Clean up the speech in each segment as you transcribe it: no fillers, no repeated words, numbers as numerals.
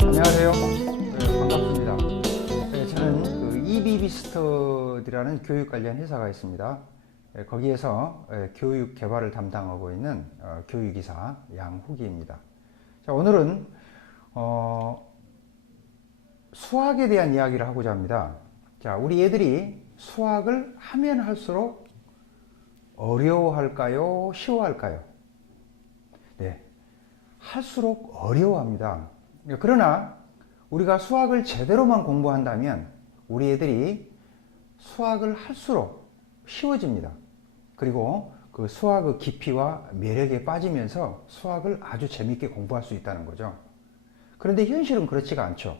안녕하세요. 반갑습니다. 저는 EB비스터디라는 교육 관련 회사가 있습니다. 거기에서 교육 개발을 담당하고 있는 교육이사 양후기입니다. 자, 오늘은 수학에 대한 이야기를 하고자 합니다. 자, 우리 애들이 수학을 하면 할수록 어려워할까요? 쉬워할까요? 네, 할수록 어려워합니다. 그러나 우리가 수학을 제대로만 공부한다면 우리 애들이 수학을 할수록 쉬워집니다. 그리고 그 수학의 깊이와 매력에 빠지면서 수학을 아주 재밌게 공부할 수 있다는 거죠. 그런데 현실은 그렇지가 않죠.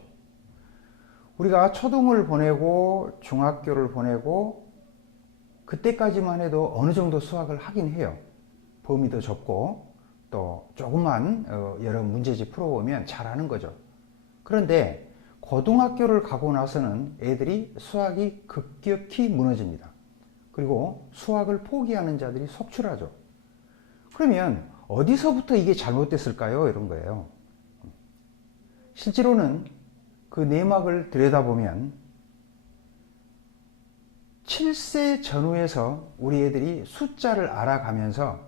우리가 초등을 보내고 중학교를 보내고 그때까지만 해도 어느 정도 수학을 하긴 해요. 범위도 좁고 또 조금만 여러 문제집 풀어보면 잘하는 거죠. 그런데 고등학교를 가고 나서는 애들이 수학이 급격히 무너집니다. 그리고 수학을 포기하는 자들이 속출하죠. 그러면 어디서부터 이게 잘못됐을까요? 이런 거예요. 실제로는 그 내막을 들여다보면 7세 전후에서 우리 애들이 숫자를 알아가면서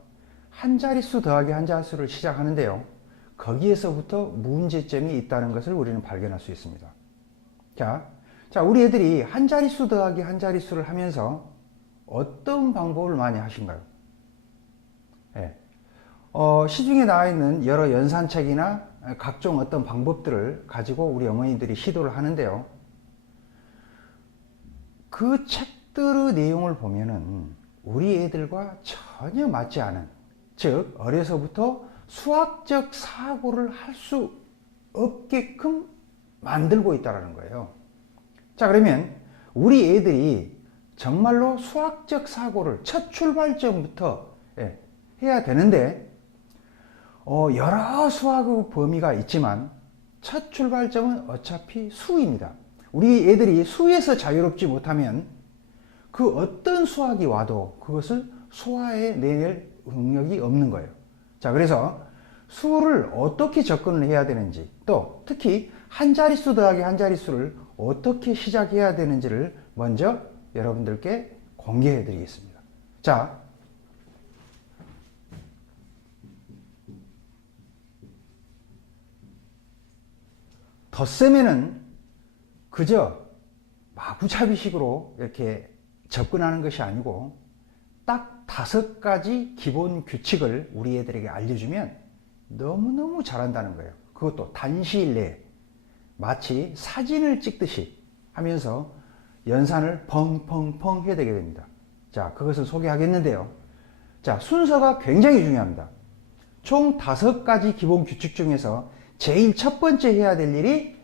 한 자릿수 더하기 한 자릿수를 시작하는데요. 거기에서부터 문제점이 있다는 것을 우리는 발견할 수 있습니다. 자, 우리 애들이 한 자릿수 더하기 한 자릿수를 하면서 어떤 방법을 많이 하신가요? 네. 시중에 나와 있는 여러 연산책이나 각종 어떤 방법들을 가지고 우리 어머니들이 시도를 하는데요. 그 책들의 내용을 보면은 우리 애들과 전혀 맞지 않은, 즉 어려서부터 수학적 사고를 할 수 없게끔 만들고 있다는 거예요. 자, 그러면 우리 애들이 정말로 수학적 사고를 첫 출발점부터 해야 되는데 여러 수학의 범위가 있지만 첫 출발점은 어차피 수입니다. 우리 애들이 수에서 자유롭지 못하면 그 어떤 수학이 와도 그것을 소화해낼 능력이 없는 거예요. 자, 그래서 수를 어떻게 접근을 해야 되는지, 또 특히 한 자릿수 더하기 한 자릿수를 어떻게 시작해야 되는지를 먼저 여러분들께 공개해 드리겠습니다. 자, 덧셈에는 그저 마구잡이식으로 이렇게 접근하는 것이 아니고 딱 5가지 기본 규칙을 우리 애들에게 알려주면 너무너무 잘한다는 거예요. 그것도 단시일 내에 마치 사진을 찍듯이 하면서 연산을 펑펑펑 해야 되게 됩니다. 자, 그것을 소개하겠는데요. 자, 순서가 굉장히 중요합니다. 총 5가지 기본 규칙 중에서 제일 첫 번째 해야 될 일이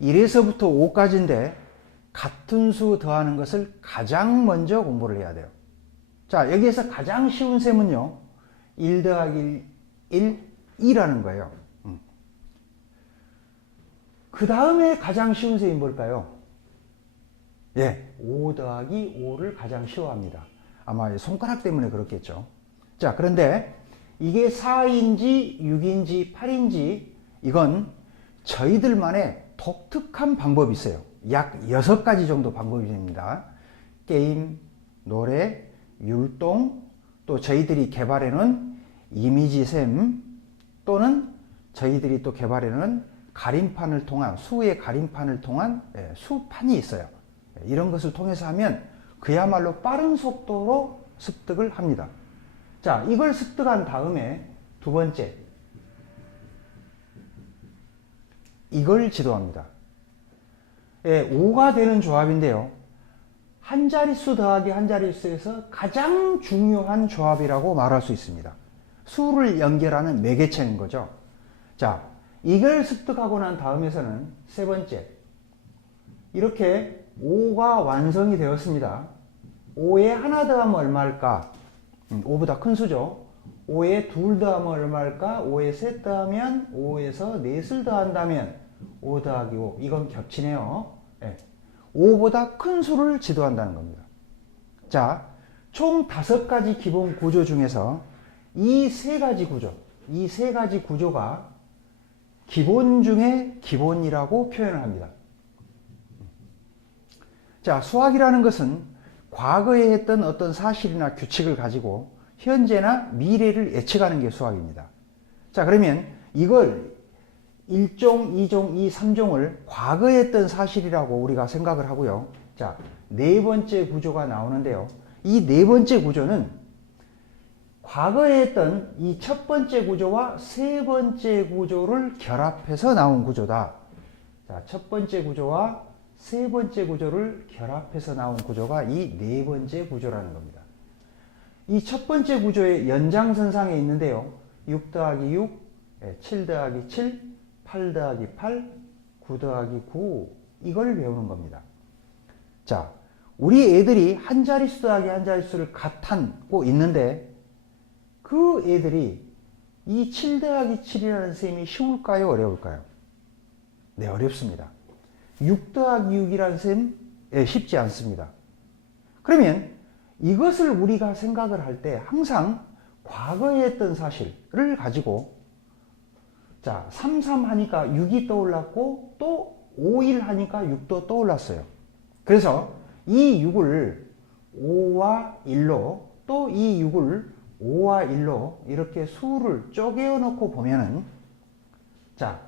(1에서부터) (5까지인데) 같은 수 더하는 것을 가장 먼저 공부를 해야 돼요. 자, 여기에서 가장 쉬운 셈은요, 1 더하기 1, 2라는 거예요. 그 다음에 가장 쉬운 셈이 뭘까요? 예, 5 더하기 5를 가장 쉬워합니다. 아마 손가락 때문에 그렇겠죠. 자, 그런데 이게 4인지 6인지 8인지 이건 저희들만의 독특한 방법이 있어요. 약 6가지 정도 방법이 됩니다. 게임, 노래, 율동, 또 저희들이 개발해놓은 이미지셈, 또는 저희들이 또 개발해놓은 가림판을 통한, 수의 가림판을 통한 수판이 있어요. 이런 것을 통해서 하면 그야말로 빠른 속도로 습득을 합니다. 자, 이걸 습득한 다음에 두 번째, 이걸 지도합니다. 5가 되는 조합인데요. 한 자릿수 더하기 한 자릿수에서 가장 중요한 조합이라고 말할 수 있습니다. 수를 연결하는 매개체인 거죠. 자, 이걸 습득하고 난 다음에서는 세 번째, 이렇게 5가 완성이 되었습니다. 5에 하나 더하면 얼마일까? 5보다 큰 수죠. 5에 둘 더하면 얼마일까? 5에 셋 더하면 5에서 넷을 더한다면 5 더하기 5. 이건 겹치네요. 네. 5보다 큰 수를 지도한다는 겁니다. 자, 총 5가지 기본 구조 중에서 이 3가지 구조가 기본 중에 기본이라고 표현을 합니다. 자, 수학이라는 것은 과거에 했던 어떤 사실이나 규칙을 가지고 현재나 미래를 예측하는 게 수학입니다. 자, 그러면 이걸 1종, 2종, 2, 3종을 과거에 했던 사실이라고 우리가 생각을 하고요. 자, 네 번째 구조가 나오는데요. 이 네 번째 구조는 과거에 했던 이 첫 번째 구조와 세 번째 구조를 결합해서 나온 구조다. 자, 첫 번째 구조와 세 번째 구조를 결합해서 나온 구조가 이 네 번째 구조라는 겁니다. 이 첫 번째 구조의 연장선상에 있는데요. 6 더하기 6, 7 더하기 7, 8 더하기 8, 9 더하기 9 이걸 배우는 겁니다. 자, 우리 애들이 한 자릿수 더하기 한 자릿수를 같고 있는데 그 애들이 이 7 더하기 7이라는 셈이 쉬울까요? 어려울까요? 네, 어렵습니다. 6 더하기 6이라는 셈 쉽지 않습니다. 그러면 이것을 우리가 생각을 할 때 항상 과거에 했던 사실을 가지고 자, 3, 3 하니까 6이 떠올랐고 또 5, 1 하니까 6도 떠올랐어요. 그래서 이 6을 5와 1로 또 이 6을 5와 1로 이렇게 수를 쪼개어 놓고 보면은 자,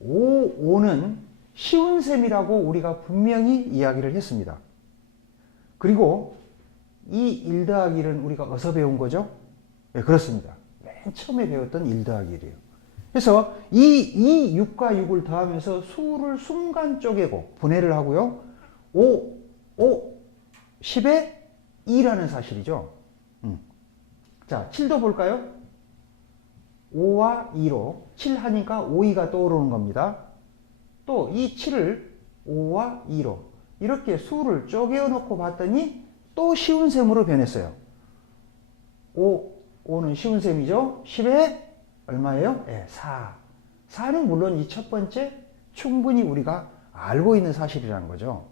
5는 쉬운 셈이라고 우리가 분명히 이야기를 했습니다. 그리고 이 1 더하기 1은 우리가 어디서 배운 거죠? 네, 그렇습니다. 맨 처음에 배웠던 1 더하기 1이에요. 그래서 이 6과 6을 더하면서 수를 순간 쪼개고 분해를 하고요. 5, 10에 2라는 사실이죠. 자, 7도 볼까요? 5와 2로 7 하니까 5, 2가 떠오르는 겁니다. 또 이 7을 5와 2로 이렇게 수를 쪼개어 놓고 봤더니 또 쉬운 셈으로 변했어요. 5는 쉬운 셈이죠. 10에 얼마예요? 네, 4. 4는 물론 이 첫 번째 충분히 우리가 알고 있는 사실이라는 거죠.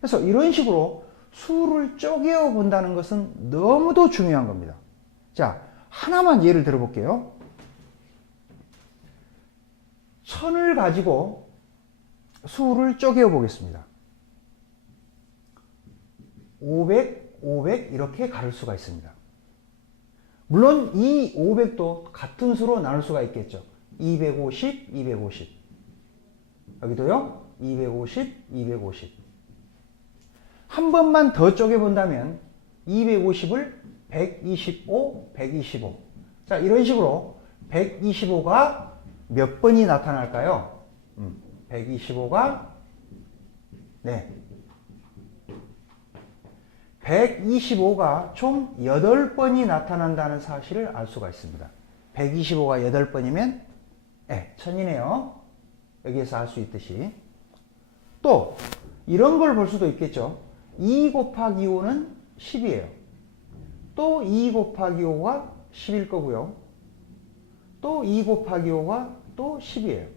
그래서 이런 식으로 수를 쪼개어 본다는 것은 너무도 중요한 겁니다. 자, 하나만 예를 들어 볼게요. 1000을 가지고 수를 쪼개어 보겠습니다. 500, 500 이렇게 가를 수가 있습니다. 물론 이 500도 같은 수로 나눌 수가 있겠죠. 250, 250. 여기도요. 250, 250. 한 번만 더 쪼개본다면 250을 125, 125. 자, 이런 식으로 125가 몇 번이 나타날까요? 125가 네. 125가 총 8번이 나타난다는 사실을 알 수가 있습니다. 125가 8번이면 네, 1000이네요. 여기에서 알 수 있듯이. 또 이런 걸 볼 수도 있겠죠. 2 곱하기 5는 10이에요. 또 2 곱하기 5가 10일 거고요. 또 2 곱하기 5가 또 10이에요.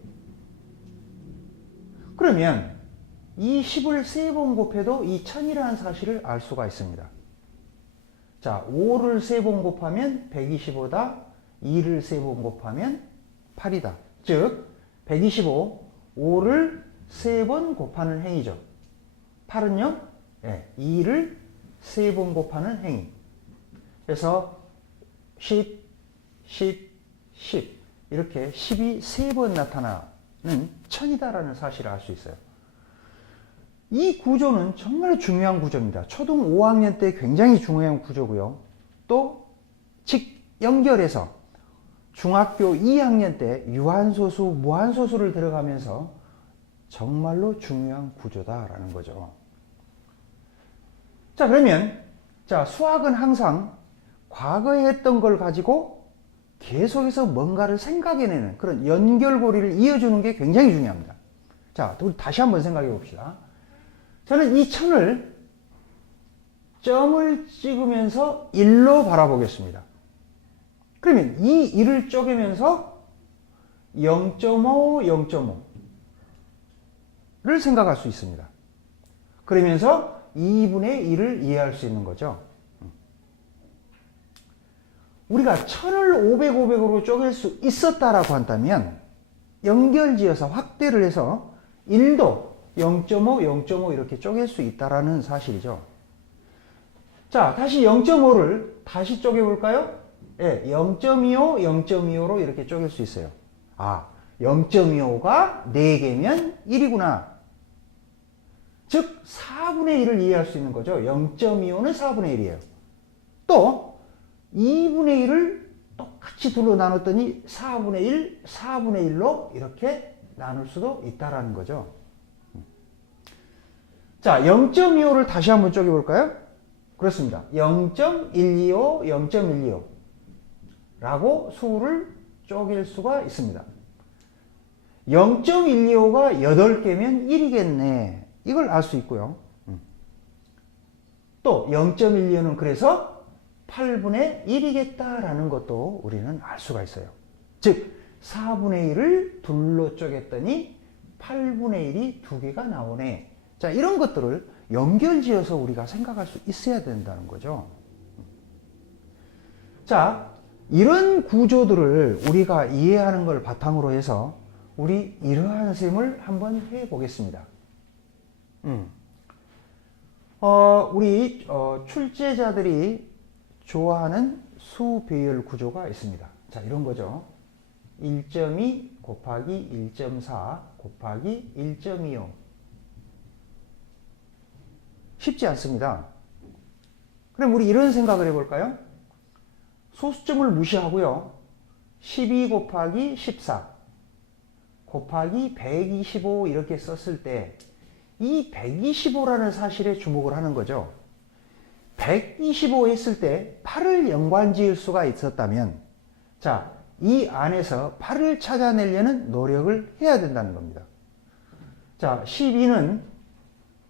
그러면 이 10을 3번 곱해도 이 1000이라는 사실을 알 수가 있습니다. 자, 5를 3번 곱하면 125다. 2를 3번 곱하면 8이다. 즉 125, 5를 3번 곱하는 행위죠. 8은요? 네, 2를 3번 곱하는 행위. 그래서 10, 10, 10 이렇게 10이 3번 나타나는 1000이다라는 사실을 알 수 있어요. 이 구조는 정말 중요한 구조입니다. 초등 5학년 때 굉장히 중요한 구조고요. 또 즉 연결해서 중학교 2학년 때 유한소수, 무한소수를 들어가면서 정말로 중요한 구조다라는 거죠. 자, 그러면 자, 수학은 항상 과거에 했던 걸 가지고 계속해서 뭔가를 생각해내는 그런 연결고리를 이어주는 게 굉장히 중요합니다. 자, 다시 한번 생각해 봅시다. 저는 이 1000을 점을 찍으면서 1로 바라보겠습니다. 그러면 이 1을 쪼개면서 0.5, 0.5를 생각할 수 있습니다. 그러면서 2분의 1을 이해할 수 있는 거죠. 우리가 1000을 500, 500으로 쪼갤 수 있었다라고 한다면 연결지어서 확대를 해서 1도 0.5, 0.5 이렇게 쪼갤 수 있다라는 사실이죠. 자, 다시 0.5를 다시 쪼개볼까요? 예, 0.25, 0.25로 이렇게 쪼갤 수 있어요. 아, 0.25가 4개면 1이구나. 즉, 4분의 1을 이해할 수 있는 거죠. 0.25는 4분의 1이에요. 또, 2분의 1을 똑같이 둘로 나눴더니 4분의 1, 4분의 1로 이렇게 나눌 수도 있다라는 거죠. 자, 0.25를 다시 한번 쪼개볼까요? 그렇습니다. 0.125, 0.125 라고 수를 쪼갤 수가 있습니다. 0.125가 8개면 1이겠네. 이걸 알 수 있고요. 또 0.125는 그래서 8분의 1이겠다라는 것도 우리는 알 수가 있어요. 즉 4분의 1을 둘로 쪼갰더니 8분의 1이 2개가 나오네. 자, 이런 것들을 연결지어서 우리가 생각할 수 있어야 된다는 거죠. 자, 이런 구조들을 우리가 이해하는 걸 바탕으로 해서 우리 이러한 셈을 한번 해 보겠습니다. 우리 출제자들이 좋아하는 수 배열 구조가 있습니다. 자, 이런 거죠. 1.2 곱하기 1.4 곱하기 1.25. 쉽지 않습니다. 그럼 우리 이런 생각을 해볼까요? 소수점을 무시하고요. 12 곱하기 14 곱하기 125 이렇게 썼을 때 이 125라는 사실에 주목을 하는 거죠. 125 했을 때 8을 연관 지을 수가 있었다면 자, 이 안에서 8을 찾아내려는 노력을 해야 된다는 겁니다. 자, 12는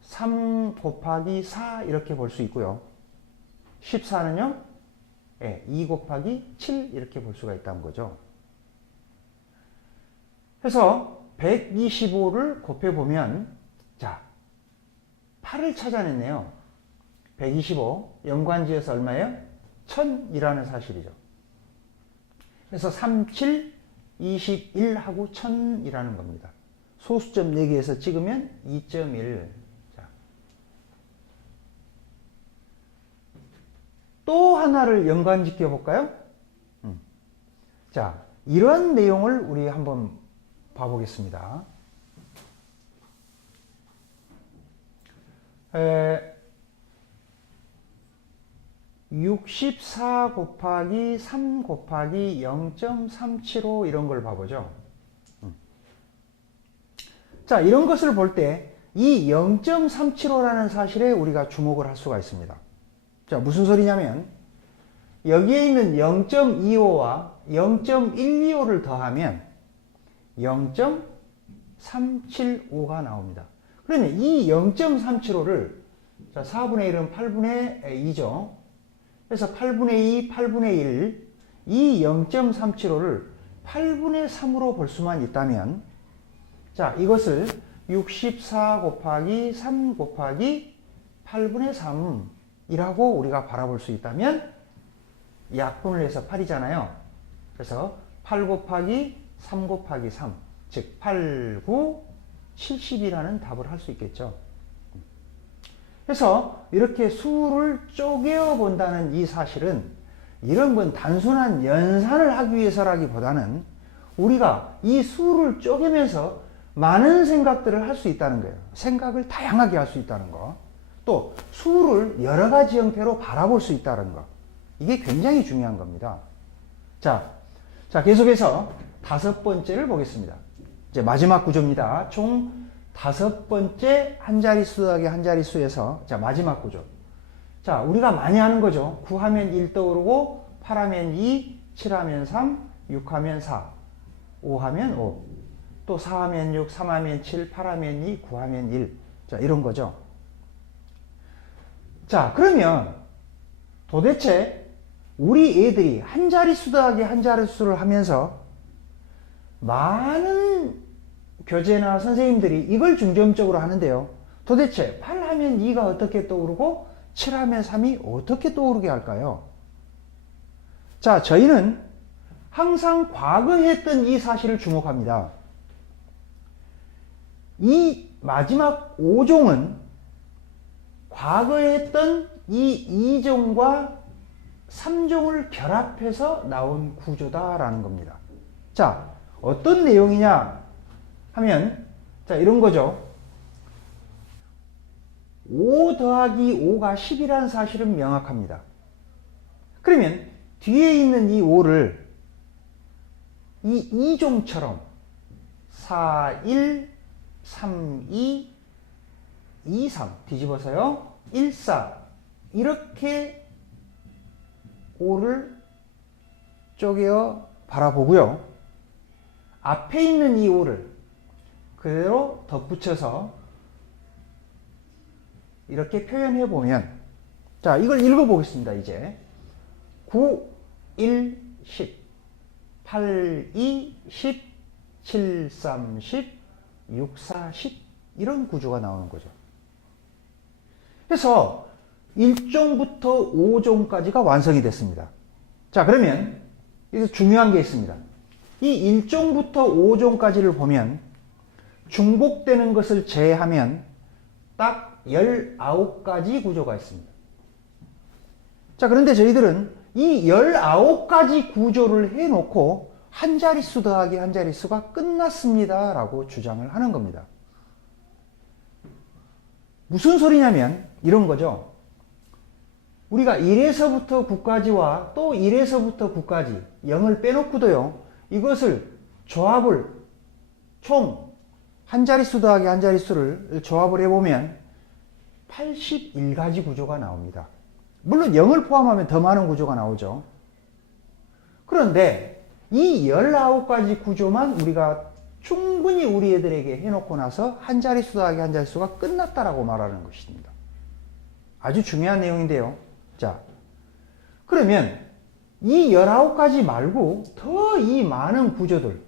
3 곱하기 4 이렇게 볼 수 있고요. 14는요, 2 곱하기 7 이렇게 볼 수가 있다는 거죠. 그래서 125를 곱해보면 자, 8을 찾아냈네요. 125 연관지어서 얼마예요? 1000이라는 사실이죠. 그래서 37, 21하고 1000이라는 겁니다. 소수점 4개에서 찍으면 2.1. 자. 또 하나를 연관지켜 볼까요? 자, 이런 내용을 우리 한번 봐보겠습니다. 64 곱하기 3 곱하기 0.375 이런 걸 봐보죠. 자, 이런 것을 볼 때 이 0.375라는 사실에 우리가 주목을 할 수가 있습니다. 자, 무슨 소리냐면 여기에 있는 0.25와 0.125를 더하면 0.375가 나옵니다. 그러면 이 0.375를 자, 4분의 1은 8분의 2죠. 그래서 8분의 2, 8분의 1, 이 0.375를 8분의 3으로 볼 수만 있다면 자, 이것을 64 곱하기 3 곱하기 8분의 3이라고 우리가 바라볼 수 있다면 약분을 해서 8이잖아요. 그래서 8 곱하기 3 곱하기 3, 즉 8, 9, 70이라는 답을 할 수 있겠죠. 그래서 이렇게 수를 쪼개어 본다는 이 사실은 이런 건 단순한 연산을 하기 위해서라기보다는 우리가 이 수를 쪼개면서 많은 생각들을 할 수 있다는 거예요. 생각을 다양하게 할 수 있다는 거. 또 수를 여러 가지 형태로 바라볼 수 있다는 거. 이게 굉장히 중요한 겁니다. 자, 계속해서 5번째를 보겠습니다. 이제 마지막 구조입니다. 총 5번째 한 자릿수 더하기 한 자릿수에서 자, 마지막 구조. 자, 우리가 많이 하는 거죠. 9하면 1 떠오르고 8하면 2, 7하면 3, 6하면 4, 5하면 5, 또 4하면 6, 3하면 7, 8하면 2, 9하면 1. 자, 이런 거죠. 자, 그러면 도대체 우리 애들이 한 자릿수 더하기 한 자릿수를 하면서 많은 교재나 선생님들이 이걸 중점적으로 하는데요. 도대체 8 하면 2가 어떻게 떠오르고 7 하면 3이 어떻게 떠오르게 할까요? 자, 저희는 항상 과거에 했던 이 사실을 주목합니다. 이 마지막 5종은 과거에 했던 이 2종과 3종을 결합해서 나온 구조다라는 겁니다. 자, 어떤 내용이냐 하면 자, 이런 거죠. 5 더하기 5가 10이라는 사실은 명확합니다. 그러면 뒤에 있는 이 5를 이 2종처럼 4, 1, 3, 2, 2, 3 뒤집어서요. 1, 4 이렇게 5를 쪼개어 바라보고요. 앞에 있는 이 5를 그대로 덧붙여서 이렇게 표현해 보면 자, 이걸 읽어 보겠습니다. 이제 9, 1, 10 8, 2, 10 7, 3, 10 6, 4, 10 이런 구조가 나오는 거죠. 그래서 1종부터 5종까지가 완성이 됐습니다. 자, 그러면 여기서 중요한 게 있습니다. 이 1종부터 5종까지를 보면 중복되는 것을 제외하면 딱 19가지 구조가 있습니다. 자, 그런데 저희들은 이 19가지 구조를 해놓고 한 자릿수 더하기 한 자릿수가 끝났습니다 라고 주장을 하는 겁니다. 무슨 소리냐면 이런 거죠. 우리가 1에서부터 9까지와 또 1에서부터 9까지 0을 빼놓고도요, 이것을 조합을 총 한 자릿수 더하기 한 자릿수를 조합을 해보면 81가지 구조가 나옵니다. 물론 0을 포함하면 더 많은 구조가 나오죠. 그런데 이 19가지 구조만 우리가 충분히 우리 애들에게 해놓고 나서 한 자릿수 더하기 한 자릿수가 끝났다라고 말하는 것입니다. 아주 중요한 내용인데요. 자, 그러면 이 19가지 말고 더 이 많은 구조들,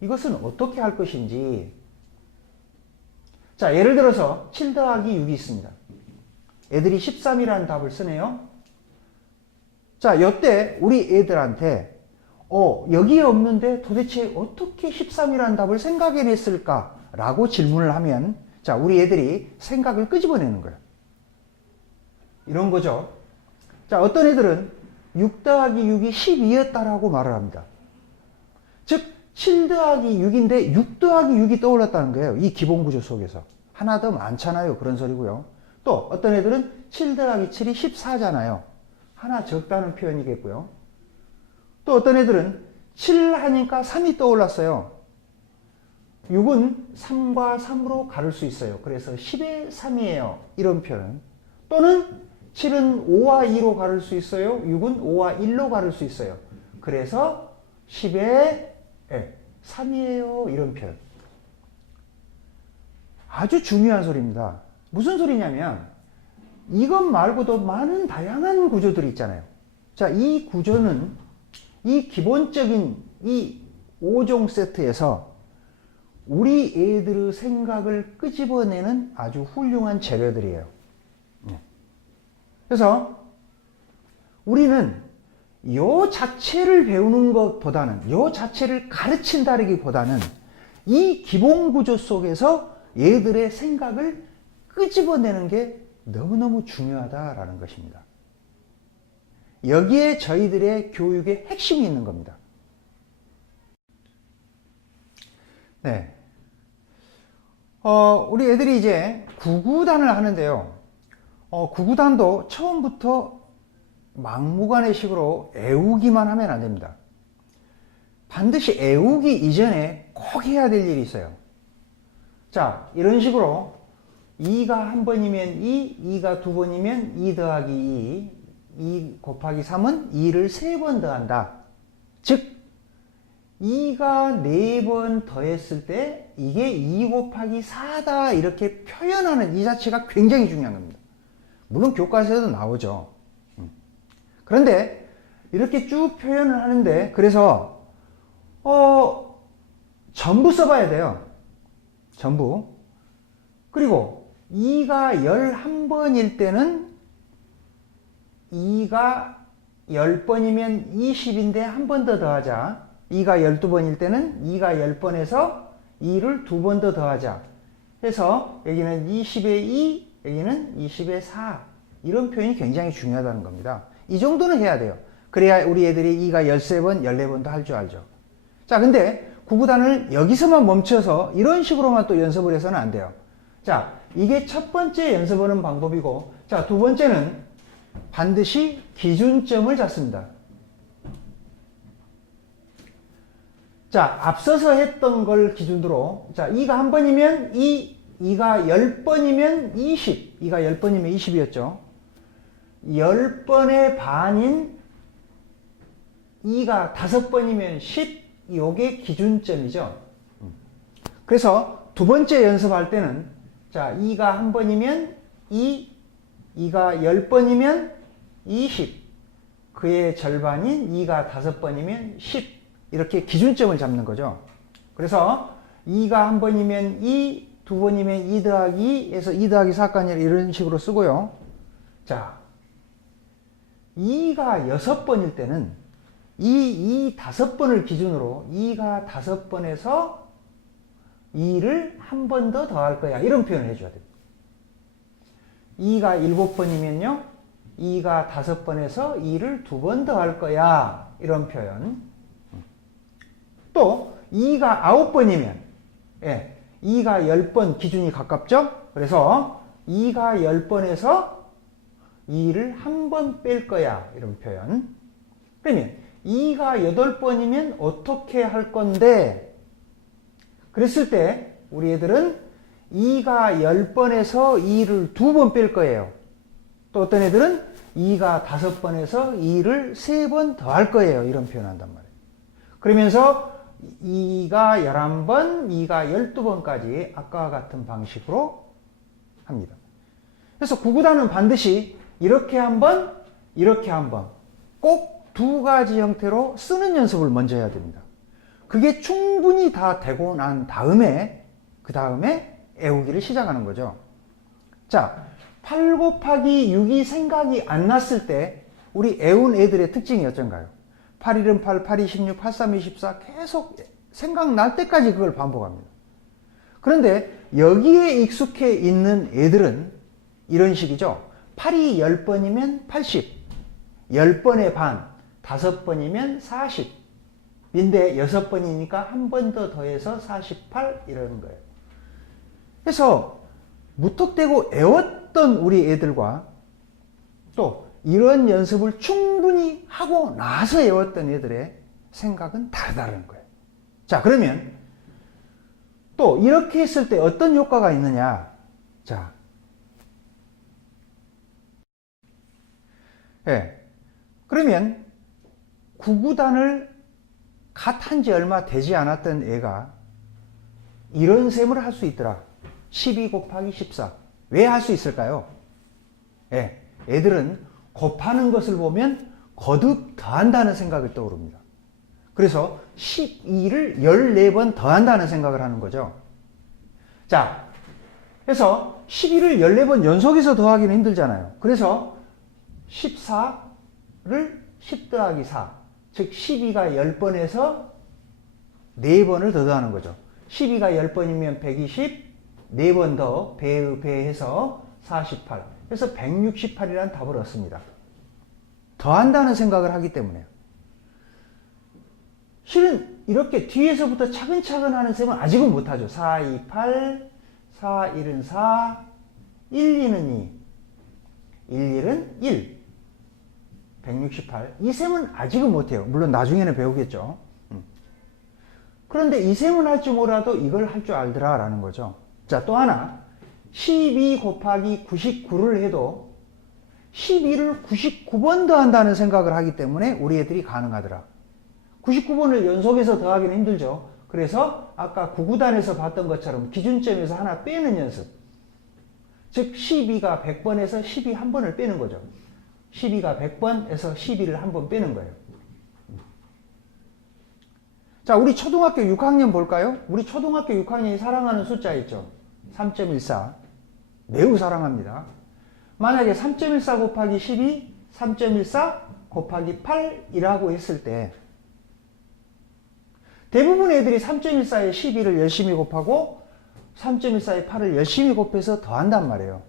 이것은 어떻게 할 것인지. 자, 예를 들어서 7 더하기 6이 있습니다. 애들이 13이라는 답을 쓰네요. 자, 이때 우리 애들한테 여기에 없는데 도대체 어떻게 13이라는 답을 생각해냈을까? 라고 질문을 하면 자, 우리 애들이 생각을 끄집어내는 거예요. 이런 거죠. 자, 어떤 애들은 6 더하기 6이 12였다라고 말을 합니다. 즉 7 더하기 6인데 6 더하기 6이 떠올랐다는 거예요. 이 기본 구조 속에서. 하나 더 많잖아요. 그런 소리고요. 또 어떤 애들은 7 더하기 7이 14잖아요. 하나 적다는 표현이겠고요. 또 어떤 애들은 7 하니까 3이 떠올랐어요. 6은 3과 3으로 가를 수 있어요. 그래서 10의 3이에요. 이런 표현. 또는 7은 5와 2로 가를 수 있어요. 6은 5와 1로 가를 수 있어요. 그래서 10의 3이에요. 이런 표현. 아주 중요한 소리입니다. 무슨 소리냐면 이것 말고도 많은 다양한 구조들이 있잖아요. 자, 이 구조는 이 기본적인 이 5종 세트에서 우리 애들의 생각을 끄집어내는 아주 훌륭한 재료들이에요. 그래서 우리는 요 자체를 배우는 것보다는, 요 자체를 가르친다기보다는 이 기본 구조 속에서 얘들의 생각을 끄집어내는 게 너무너무 중요하다라는 것입니다. 여기에 저희들의 교육의 핵심이 있는 겁니다. 네. 우리 애들이 이제 구구단을 하는데요. 구구단도 처음부터 막무가내 식으로 애우기만 하면 안 됩니다. 반드시 애우기 이전에 꼭 해야 될 일이 있어요. 자, 이런 식으로 2가 한 번이면 2가 두 번이면 2 더하기 2 곱하기 3은 2를 3번 더한다. 즉 2가 4번 더했을 때 이게 2 곱하기 4다 이렇게 표현하는 이 자체가 굉장히 중요한 겁니다. 물론 교과서에도 나오죠. 그런데 이렇게 쭉 표현을 하는데, 그래서 전부 써봐야 돼요. 전부. 그리고 2가 11번일 때는 2가 10번이면 20인데 한 번 더 더하자. 2가 12번일 때는 2가 10번에서 2를 두 번 더 더하자. 해서 여기는 20의 2, 여기는 20의 4. 이런 표현이 굉장히 중요하다는 겁니다. 이 정도는 해야 돼요. 그래야 우리 애들이 2가 13번, 14번도 할 줄 알죠. 자, 근데 구구단을 여기서만 멈춰서 이런 식으로만 또 연습을 해서는 안 돼요. 자, 이게 첫 번째 연습하는 방법이고, 자, 두 번째는 반드시 기준점을 잡습니다. 자, 앞서서 했던 걸 기준으로, 자, 2가 한 번이면 2가 10번이면 20, 2가 10번이면 20이었죠. 10번의 반인 2가 5번이면 10, 요게 기준점이죠. 그래서 두 번째 연습할 때는, 자, 2가 한 번이면 2가 10번이면 20, 그의 절반인 2가 5번이면 10, 이렇게 기준점을 잡는 거죠. 그래서 2가 한 번이면 2, 두 번이면 2 더하기 2에서 2 더하기 4까지 이런 식으로 쓰고요. 자, 2가 6번일 때는 2 5번을 기준으로 2가 5번에서 2를 한 번 더 더할 거야. 이런 표현을 해줘야 됩니다. 2가 7번이면요. 2가 5번에서 2를 두 번 더할 거야. 이런 표현. 또 2가 9번이면 2가 10번 기준이 가깝죠? 그래서 2가 10번에서 2를 한 번 뺄 거야. 이런 표현. 그러면 2가 8번이면 어떻게 할 건데? 그랬을 때 우리 애들은 2가 10번에서 2를 두 번 뺄 거예요. 또 어떤 애들은 2가 5번에서 2를 3번 더 할 거예요. 이런 표현 한단 말이에요. 그러면서 2가 11번, 2가 12번까지 아까와 같은 방식으로 합니다. 그래서 구구단은 반드시 이렇게 한번, 이렇게 한번 꼭 두 가지 형태로 쓰는 연습을 먼저 해야 됩니다. 그게 충분히 다 되고 난 다음에, 그 다음에 애우기를 시작하는 거죠. 자, 8 곱하기 6이 생각이 안 났을 때 우리 애운 애들의 특징이 어쩐가요? 8, 1은 8, 8, 2, 16, 8, 3, 24 계속 생각날 때까지 그걸 반복합니다. 그런데 여기에 익숙해 있는 애들은 이런 식이죠. 8이 10번이면 80, 10번의 반, 5번이면 40, 인데 6번이니까 한 번 더 더해서 48 이러는 거예요. 그래서 무턱대고 애웠던 우리 애들과 또 이런 연습을 충분히 하고 나서 애웠던 애들의 생각은 다르다는 거예요. 자, 그러면 또 이렇게 했을 때 어떤 효과가 있느냐? 자, 그러면 구구단을 갓 한 지 얼마 되지 않았던 애가 이런 셈을 할 수 있더라. 12 곱하기 14. 왜 할 수 있을까요? 애들은 곱하는 것을 보면 거듭 더한다는 생각이 떠오릅니다. 그래서 12를 14번 더한다는 생각을 하는 거죠. 자, 그래서 12를 14번 연속해서 더하기는 힘들잖아요. 그래서 14를 10 더하기 4, 즉 12가 10번에서 4번을 더 더하는 거죠. 12가 10번이면 120, 4번 더 배해서 48. 그래서 168이라는 답을 얻습니다. 더한다는 생각을 하기 때문에요. 실은 이렇게 뒤에서부터 차근차근 하는 셈은 아직은 못하죠. 4, 2, 8, 4, 1은 4, 1, 2는 2, 1, 1은 1, 168. 이 셈은 아직은 못해요. 물론 나중에는 배우겠죠. 그런데 이 셈은 할 줄 몰라도 이걸 할 줄 알더라 라는 거죠. 자, 또 하나 12 곱하기 99를 해도 12를 99번 더한다는 생각을 하기 때문에 우리 애들이 가능하더라. 99번을 연속해서 더하기는 힘들죠. 그래서 아까 구구단에서 봤던 것처럼 기준점에서 하나 빼는 연습, 즉 12가 100번에서 12 한 번을 빼는 거죠. 12가 100번에서 12를 한 번 빼는 거예요. 자, 우리 초등학교 6학년 볼까요? 우리 초등학교 6학년이 사랑하는 숫자 있죠? 3.14. 매우 사랑합니다. 만약에 3.14 곱하기 12, 3.14 곱하기 8이라고 했을 때 대부분 애들이 3.14에 12를 열심히 곱하고 3.14에 8을 열심히 곱해서 더한단 말이에요.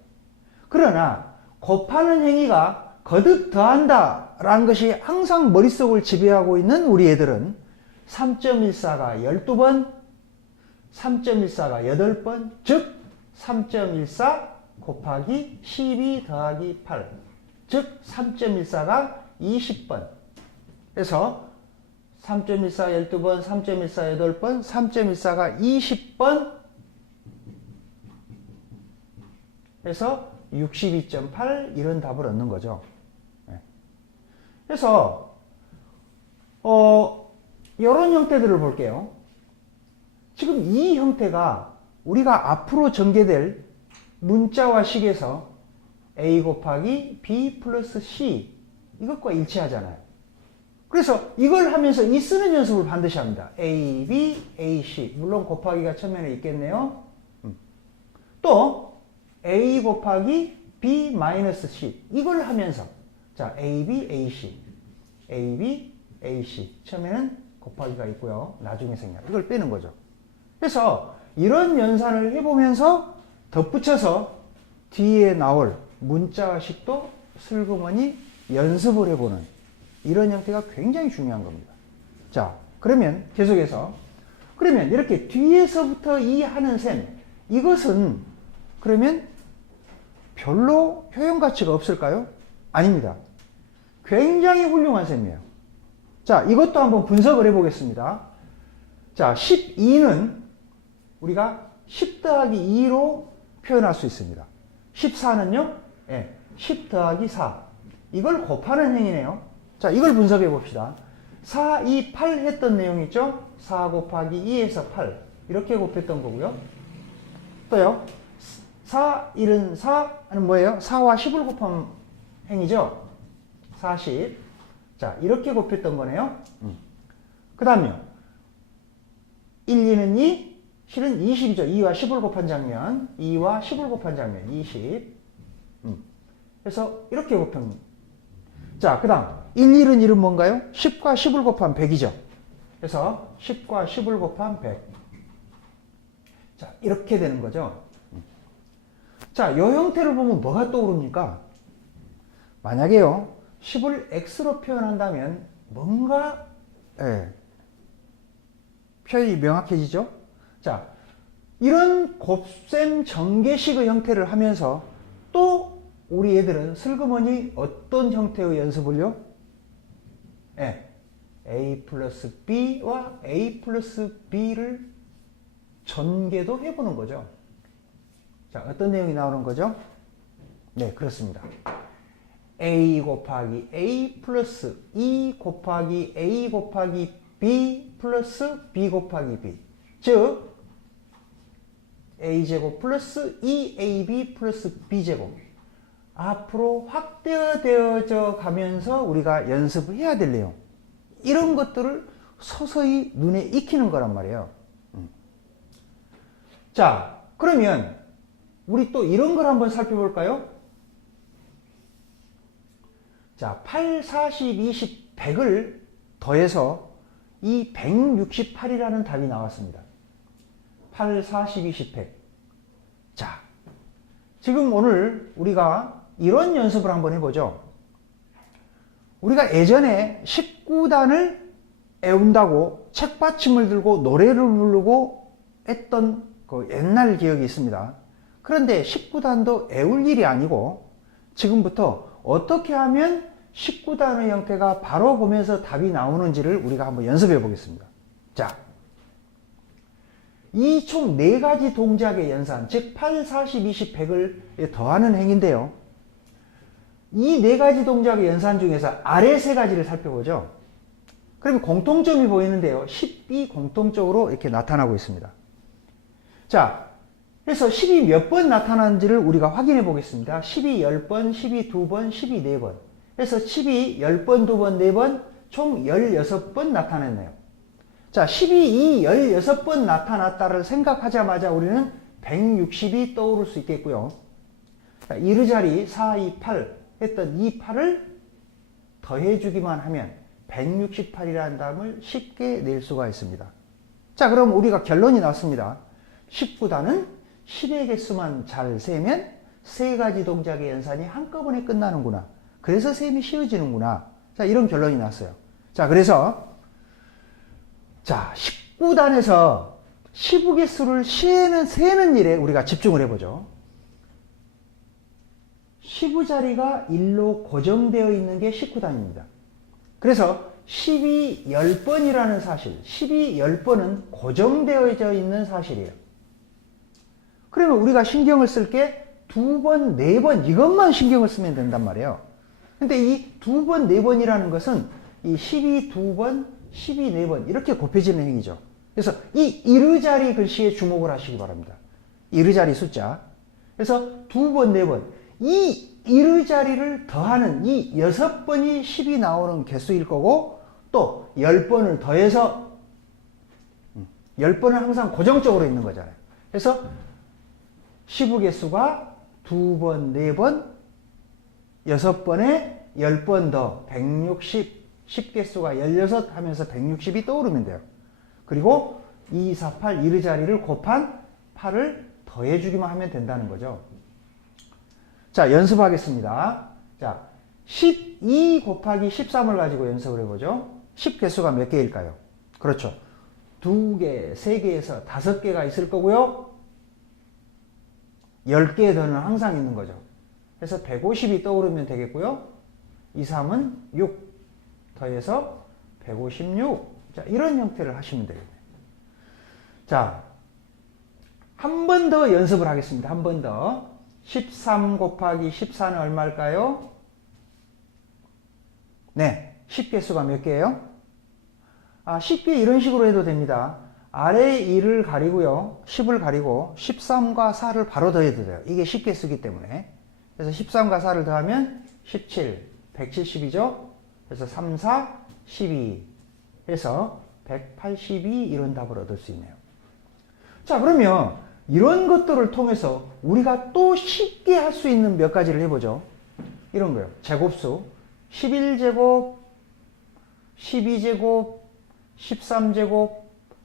그러나 곱하는 행위가 거듭 더한다 라는 것이 항상 머릿속을 지배하고 있는 우리 애들은 3.14가 12번, 3.14가 8번, 즉 3.14 곱하기 12 더하기 8, 즉 3.14가 20번. 그래서 3.14 12번, 3.14 8번, 3.14가 20번 해서 62.8 이런 답을 얻는 거죠. 그래서 이런 형태들을 볼게요. 지금 이 형태가 우리가 앞으로 전개될 문자와 식에서 a 곱하기 b 플러스 c 이것과 일치하잖아요. 그래서 이걸 하면서 이 쓰는 연습을 반드시 합니다. a, b, a, c. 물론 곱하기가 처음에는 있겠네요. 또 a 곱하기 b 마이너스 c 이걸 하면서 자 a, b, a, c a, b, a, c 처음에는 곱하기가 있고요. 나중에 생략. 이걸 빼는 거죠. 그래서 이런 연산을 해보면서 덧붙여서 뒤에 나올 문자와 식도 슬그머니 연습을 해보는 이런 형태가 굉장히 중요한 겁니다. 자, 그러면 계속해서 그러면 이렇게 뒤에서부터 이 하는 셈 이것은 그러면 별로 효용 가치가 없을까요? 아닙니다. 굉장히 훌륭한 셈이에요. 자, 이것도 한번 분석을 해보겠습니다. 자, 12는 우리가 10 더하기 2로 표현할 수 있습니다. 14는요? 예, 10 더하기 4. 이걸 곱하는 행위네요. 자, 이걸 분석해 봅시다. 4, 2, 8 했던 내용 있죠? 4 곱하기 2에서 8. 이렇게 곱했던 거고요. 또요. 4, 1은 4는 뭐예요? 4와 10을 곱한 행위죠? 40. 자, 이렇게 곱했던 거네요. 그 다음요. 1, 2는 2, 실은 20이죠. 2와 10을 곱한 장면. 2와 10을 곱한 장면. 20. 그래서 이렇게 곱한. 자, 그 다음. 1, 1은 1은 뭔가요? 10과 10을 곱한 100이죠. 그래서 10과 10을 곱한 100. 자, 이렇게 되는 거죠. 자, 이 형태를 보면 뭐가 떠오릅니까? 만약에요. 10을 x로 표현한다면 뭔가 표현이 명확해지죠? 자, 이런 곱셈 전개식의 형태를 하면서 또 우리 애들은 슬그머니 어떤 형태의 연습을요? a 플러스 b와 a 플러스 b를 전개도 해보는 거죠. 자, 어떤 내용이 나오는 거죠? 네, 그렇습니다. a 곱하기 a 플러스 2 곱하기 a 곱하기 b 플러스 b 곱하기 b. 즉 a제곱 플러스 2ab 플러스 b제곱. 앞으로 확대되어져 가면서 우리가 연습을 해야 될 내용. 이런 것들을 서서히 눈에 익히는 거란 말이에요. 자, 그러면 우리 또 이런 걸 한번 살펴볼까요? 자, 8, 40, 20, 100을 더해서 이 168이라는 답이 나왔습니다. 8, 40, 20, 100. 자, 지금 오늘 우리가 이런 연습을 한번 해보죠. 우리가 예전에 19단을 애운다고 책받침을 들고 노래를 부르고 했던 그 옛날 기억이 있습니다. 그런데 19단도 애울 일이 아니고 지금부터 어떻게 하면 19단의 형태가 바로 보면서 답이 나오는지를 우리가 한번 연습해 보겠습니다. 자, 이 총 4가지 동작의 연산, 즉 8, 40, 20, 100을 더하는 행위인데요. 이 4가지 동작의 연산 중에서 아래 3가지를 살펴보죠. 그러면 공통점이 보이는데요. 10이 공통적으로 이렇게 나타나고 있습니다. 자, 그래서 10이 몇 번 나타나는지를 우리가 확인해 보겠습니다. 10이 10번, 10이 2번, 10이 4번. 그래서 10이 10번, 2번, 4번, 총 16번 나타났네요. 자, 12이 16번 나타났다를 생각하자마자 우리는 160이 떠오를 수 있겠고요. 자, 이르자리 4, 2, 8 했던 이 8을 더해주기만 하면 168이라는 답을 쉽게 낼 수가 있습니다. 자, 그럼 우리가 결론이 났습니다. 19단은 10의 개수만 잘 세면 세 가지 동작의 연산이 한꺼번에 끝나는구나. 그래서 셈이 쉬워지는구나. 자, 이런 결론이 났어요. 자, 그래서 19단에서 10의 개수를 세는 일에 우리가 집중을 해보죠. 10의 자리가 1로 고정되어 있는 게 19단입니다. 그래서 10이 10번이라는 사실, 10이 10번은 고정되어져 있는 사실이에요. 그러면 우리가 신경을 쓸 게 2번, 4번 이것만 신경을 쓰면 된단 말이에요. 근데 이 2번, 4번이라는 것은 이 10이 2번, 10이 4번 이렇게 곱해지는 행위죠. 그래서 이 이르자리 글씨에 주목을 하시기 바랍니다. 이르자리 숫자. 그래서 2번, 4번 이 이르자리를 더하는 이 6번이 10이 나오는 개수일 거고 또 10번을 더해서 10번은 항상 고정적으로 있는 거잖아요. 그래서 10의 개수가 2번, 4번, 6번에 10번 더 160, 10개수가 16 하면서 160이 떠오르면 돼요. 그리고 2, 4, 8 이르자리를 곱한 8을 더해주기만 하면 된다는 거죠. 자, 연습하겠습니다. 자, 12 곱하기 13을 가지고 연습을 해보죠. 10개수가 몇 개일까요? 그렇죠. 2개, 3개에서 5개가 있을 거고요. 10개 더는 항상 있는 거죠. 그래서 150이 떠오르면 되겠고요. 2, 3은 6 더해서 156. 자, 이런 형태를 하시면 되겠네요. 자, 한 번 더 연습을 하겠습니다. 한 번 더. 13 곱하기 14는 얼마일까요? 네, 10개수가 몇 개예요? 쉽게 이런 식으로 해도 됩니다. 아래 1을 가리고요. 10을 가리고 13과 4를 바로 더해도 돼요. 이게 10개수이기 때문에. 그래서 13과 4를 더하면 17, 170이죠. 그래서 3, 4, 12 해서 182 이런 답을 얻을 수 있네요. 자, 그러면 이런 것들을 통해서 우리가 또 쉽게 할 수 있는 몇 가지를 해보죠. 이런 거요. 제곱수 11제곱, 12제곱, 13제곱,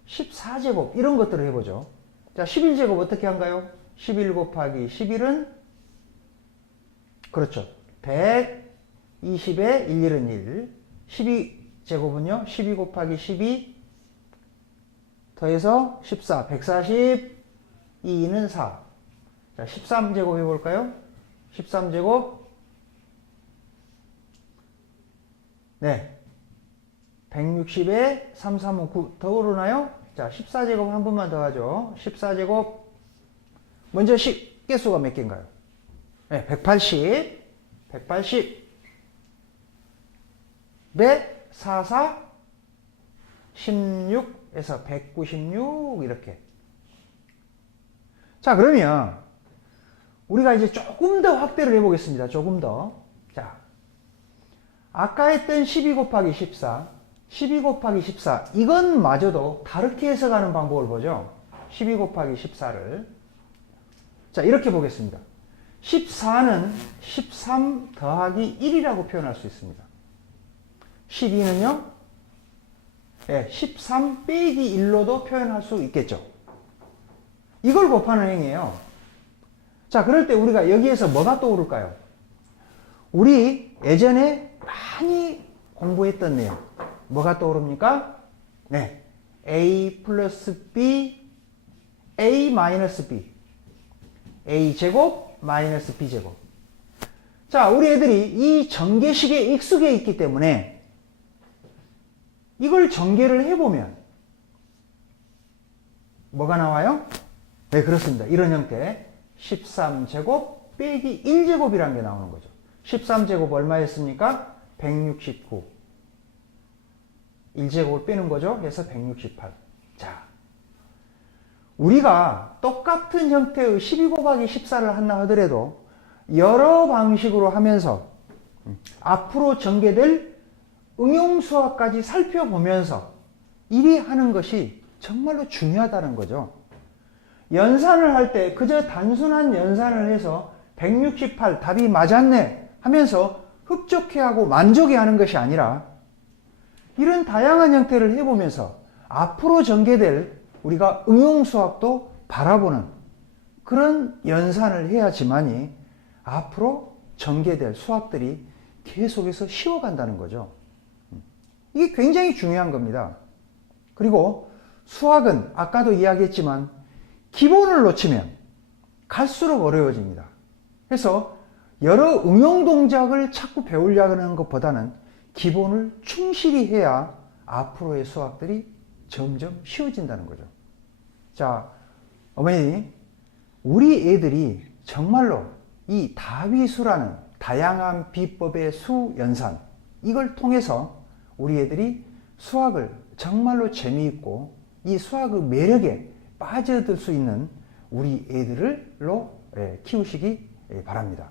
14제곱 이런 것들을 해보죠. 자, 11제곱 어떻게 한가요? 11 곱하기 11은 그렇죠. 120에 11은 1. 12제곱은요. 12 곱하기 12 더해서 14, 140 2는 4. 자, 13제곱 해볼까요? 13제곱. 네. 160에 3, 3은 9. 더 오르나요? 자, 14제곱 한 번만 더 하죠. 14제곱. 먼저 10개수가 몇 개인가요? 네, 180. 180. 배 4, 4. 16에서 196 이렇게. 자, 그러면 우리가 이제 조금 더 확대를 해보겠습니다. 조금 더. 자, 아까 했던 12 곱하기 14, 12 곱하기 14 이건 마저도 다르게 해석하는 방법을 보죠. 12 곱하기 14를 자, 이렇게 보겠습니다. 14는 13 더하기 1이라고 표현할 수 있습니다. 12는요, 네, 13 빼기 1로도 표현할 수 있겠죠. 이걸 곱하는 행위예요. 자, 그럴 때 우리가 여기에서 뭐가 떠오를까요? 우리 예전에 많이 공부했던 내용. 뭐가 떠오릅니까? 네. A 플러스 B, A 마이너스 B. A 제곱 마이너스 B 제곱. 자, 우리 애들이 이 전개식에 익숙해 있기 때문에 이걸 전개를 해보면 뭐가 나와요? 네, 그렇습니다. 이런 형태. 13제곱 빼기 1제곱이라는 게 나오는 거죠. 13제곱 얼마였습니까? 169. 1제곱을 빼는 거죠. 그래서 168. 자, 우리가 똑같은 형태의 12 곱하기 14를 한다 하더라도 여러 방식으로 하면서 앞으로 전개될 응용수학까지 살펴보면서 이리 하는 것이 정말로 중요하다는 거죠. 연산을 할 때 그저 단순한 연산을 해서 168 답이 맞았네 하면서 흡족해하고 만족해하는 것이 아니라 이런 다양한 형태를 해보면서 앞으로 전개될 우리가 응용수학도 바라보는 그런 연산을 해야지만이 앞으로 전개될 수학들이 계속해서 쉬워간다는 거죠. 이게 굉장히 중요한 겁니다. 그리고 수학은 아까도 이야기했지만 기본을 놓치면 갈수록 어려워집니다. 그래서 여러 응용 동작을 자꾸 배우려고 하는 것보다는 기본을 충실히 해야 앞으로의 수학들이 점점 쉬워진다는 거죠. 자, 어머니, 우리 애들이 정말로 이 다위수라는 다양한 비법의 수 연산, 이걸 통해서 우리 애들이 수학을 정말로 재미있고 이 수학의 매력에 빠져들 수 있는 우리 애들로 키우시기 바랍니다.